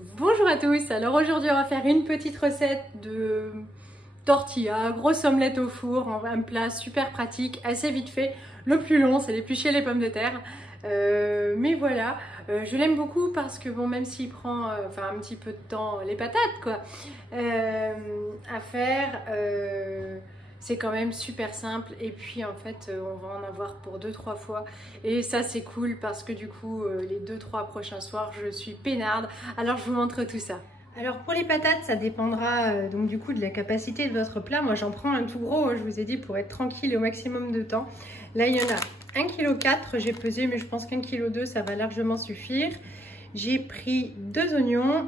Bonjour à tous, alors aujourd'hui on va faire une petite recette de tortilla, grosse omelette au four, un plat super pratique, assez vite fait. Le plus long c'est d'éplucher les pommes de terre, mais voilà, je l'aime beaucoup parce que bon, même s'il prend un petit peu de temps, les patates quoi, à faire, c'est quand même super simple et puis en fait on va en avoir pour 2-3 fois et ça c'est cool parce que du coup les 2-3 prochains soirs je suis peinarde. Alors je vous montre tout ça. Alors pour les patates ça dépendra donc du coup de la capacité de votre plat. Moi j'en prends un tout gros, je vous ai dit, pour être tranquille au maximum de temps. Là il y en a 1,4 kg, j'ai pesé, mais je pense qu'1,2 kg ça va largement suffire. J'ai pris 2 oignons,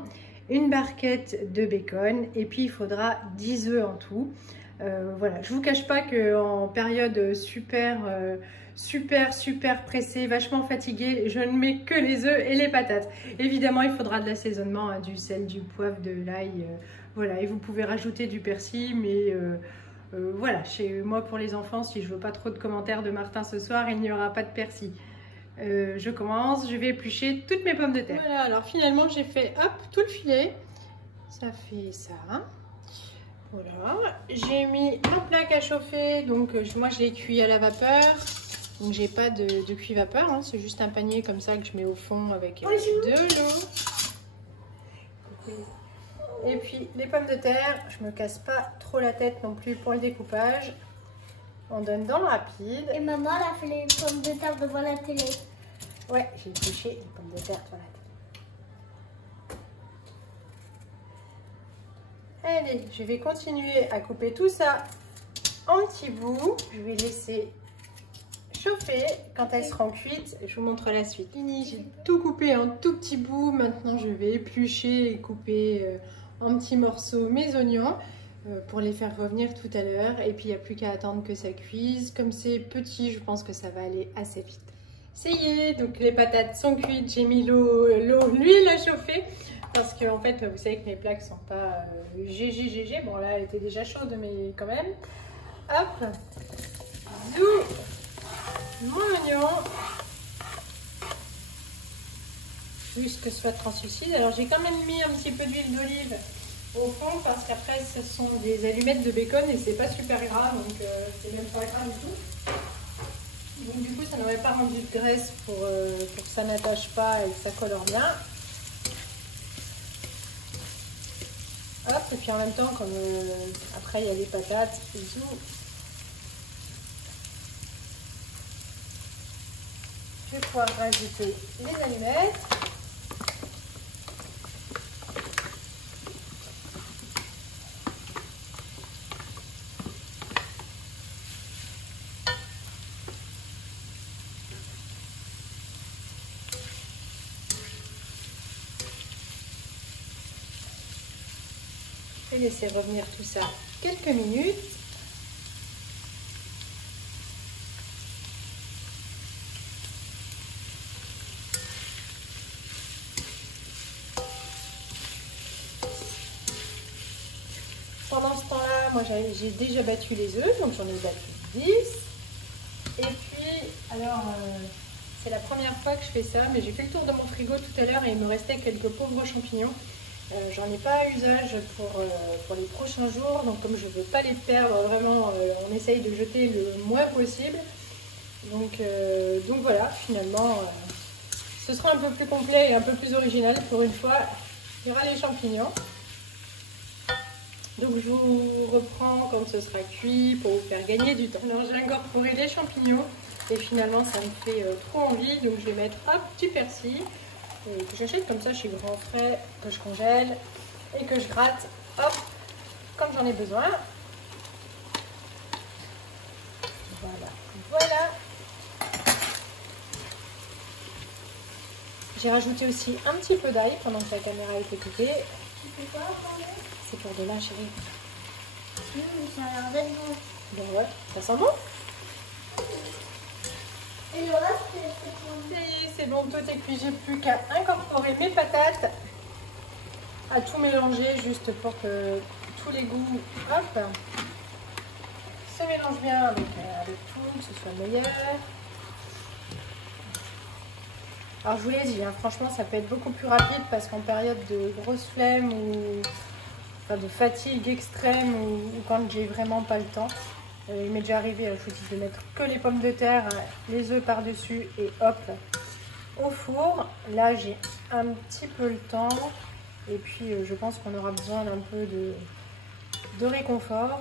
une barquette de bacon et puis il faudra 10 œufs en tout. Voilà, je vous cache pas qu'en période super pressée, vachement fatiguée, je ne mets que les œufs et les patates. Évidemment, il faudra de l'assaisonnement, hein, du sel, du poivre, de l'ail, voilà. Et vous pouvez rajouter du persil, mais voilà, chez moi pour les enfants, si je veux pas trop de commentaires de Martin ce soir, il n'y aura pas de persil. Je commence, je vais éplucher toutes mes pommes de terre. Voilà, alors finalement j'ai fait hop tout le filet, ça fait ça. Voilà, j'ai mis un plaque à chauffer, donc moi je l'ai cuit à la vapeur, donc j'ai pas de cuit vapeur, hein, c'est juste un panier comme ça que je mets au fond avec de l'eau. Et puis les pommes de terre, je me casse pas trop la tête non plus pour le découpage, on donne dans le rapide. Et maman elle a fait les pommes de terre devant la télé. Ouais, j'ai épluché les pommes de terre devant la télé. Allez, je vais continuer à couper tout ça en petits bouts. Je vais laisser chauffer. Quand elles seront cuites, je vous montre la suite. Fini, j'ai tout coupé en tout petits bouts. Maintenant, je vais éplucher et couper en petits morceaux mes oignons pour les faire revenir tout à l'heure. Et puis, il n'y a plus qu'à attendre que ça cuise. Comme c'est petit, je pense que ça va aller assez vite. Ça y est, donc les patates sont cuites. J'ai mis l'huile à chauffer. Parce que en fait, vous savez que mes plaques sont pas GG. Bon là, elle était déjà chaude, mais quand même. Hop, d'où mon oignon. Juste que ce soit translucide. Alors j'ai quand même mis un petit peu d'huile d'olive au fond parce qu'après, ce sont des allumettes de bacon et c'est pas super gras, donc c'est même pas gras du tout. Donc du coup, ça n'aurait pas rendu de graisse pour que ça n'attache pas et que ça colore bien. Hop, et puis en même temps, comme après il y a les patates et tout, je vais pouvoir rajouter les allumettes. Et laisser revenir tout ça quelques minutes. Pendant ce temps-là, moi j'ai déjà battu les œufs, donc j'en ai battu 10. Et puis, alors, c'est la première fois que je fais ça, mais j'ai fait le tour de mon frigo tout à l'heure et il me restait quelques pauvres champignons. J'en ai pas usage pour les prochains jours, donc comme je ne veux pas les perdre, vraiment on essaye de jeter le moins possible. Donc voilà, finalement ce sera un peu plus complet et un peu plus original pour une fois. Il y aura les champignons. Donc je vous reprends quand ce sera cuit pour vous faire gagner du temps. Alors j'ai incorporé les champignons et finalement ça me fait trop envie, donc je vais mettre hop, du persil. Que j'achète comme ça chez Grand Frais, que je congèle et que je gratte, hop, comme j'en ai besoin. Voilà. J'ai rajouté aussi un petit peu d'ail pendant que la caméra était coupée. C'est pour demain, chérie. Ça a l'air d'être bon. Ben ouais, ça sent bon. Et le reste, c'est Ça y est, c'est bon, tout est cuit. J'ai plus qu'à incorporer mes patates, à tout mélanger juste pour que tous les goûts, hop, se mélangent bien avec tout, que ce soit meilleur. Alors je vous l'ai dit, hein, franchement ça peut être beaucoup plus rapide parce qu'en période de grosse flemme ou enfin, de fatigue extrême ou quand j'ai vraiment pas le temps, il m'est déjà arrivé, je vous dis, de mettre que les pommes de terre, les œufs par-dessus et hop, au four. Là j'ai un petit peu le temps et puis je pense qu'on aura besoin d'un peu de réconfort.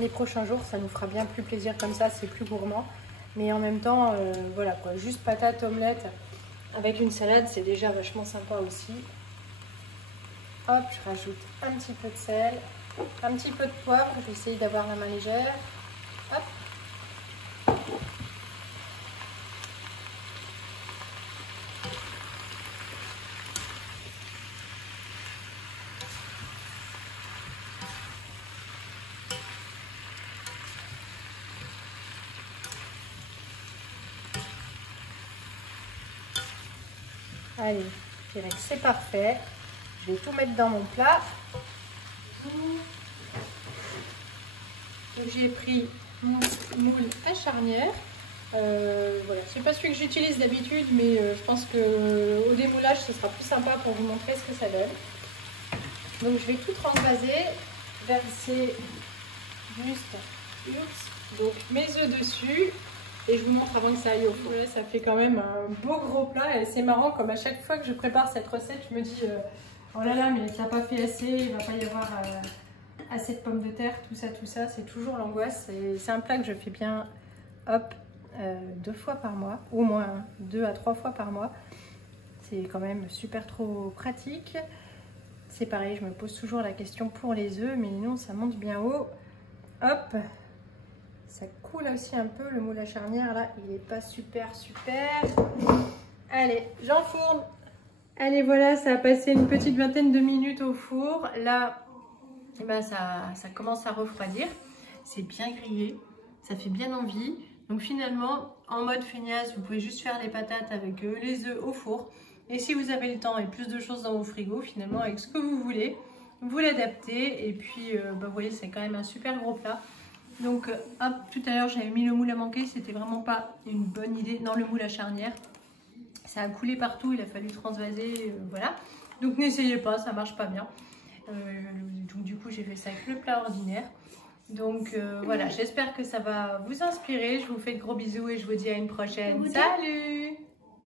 Les prochains jours ça nous fera bien plus plaisir comme ça, c'est plus gourmand. Mais en même temps, voilà quoi, juste patates, omelette avec une salade, c'est déjà vachement sympa aussi. Hop, je rajoute un petit peu de sel, un petit peu de poivre, j'essaye d'avoir la main légère. Hop. Allez, je dirais que c'est parfait. Je vais tout mettre dans mon plat. Donc j'ai pris mon moule à charnière. Voilà, c'est pas celui que j'utilise d'habitude, mais je pense qu'au démoulage, ce sera plus sympa pour vous montrer ce que ça donne. Donc je vais tout transvaser, verser juste donc mes œufs dessus. Et je vous montre avant que ça aille au four. Là, ça fait quand même un beau gros plat et c'est marrant comme à chaque fois que je prépare cette recette, je me dis oh là là, mais ça n'a pas fait assez, il ne va pas y avoir assez de pommes de terre, tout ça, c'est toujours l'angoisse. C'est un plat que je fais bien, hop, 2 fois par mois, au moins 2 à 3 fois par mois. C'est quand même super trop pratique. C'est pareil, je me pose toujours la question pour les œufs, mais non, ça monte bien haut. Hop. Ça coule aussi un peu, le moule à charnière là, il n'est pas super. Allez, j'enfourne. Allez, voilà, ça a passé une petite vingtaine de minutes au four. Là, eh ben, ça commence à refroidir. C'est bien grillé, ça fait bien envie. Donc finalement, en mode feignasse, vous pouvez juste faire les patates avec les œufs au four. Et si vous avez le temps et plus de choses dans vos frigos, finalement, avec ce que vous voulez, vous l'adaptez. Et puis, bah, vous voyez, c'est quand même un super gros plat. Donc hop, tout à l'heure j'avais mis le moule à manquer, c'était vraiment pas une bonne idée. Non, le moule à charnière, ça a coulé partout, il a fallu transvaser, voilà. Donc n'essayez pas, ça marche pas bien. Donc du coup j'ai fait ça avec le plat ordinaire. Donc voilà, j'espère que ça va vous inspirer. Je vous fais de gros bisous et je vous dis à une prochaine. Salut!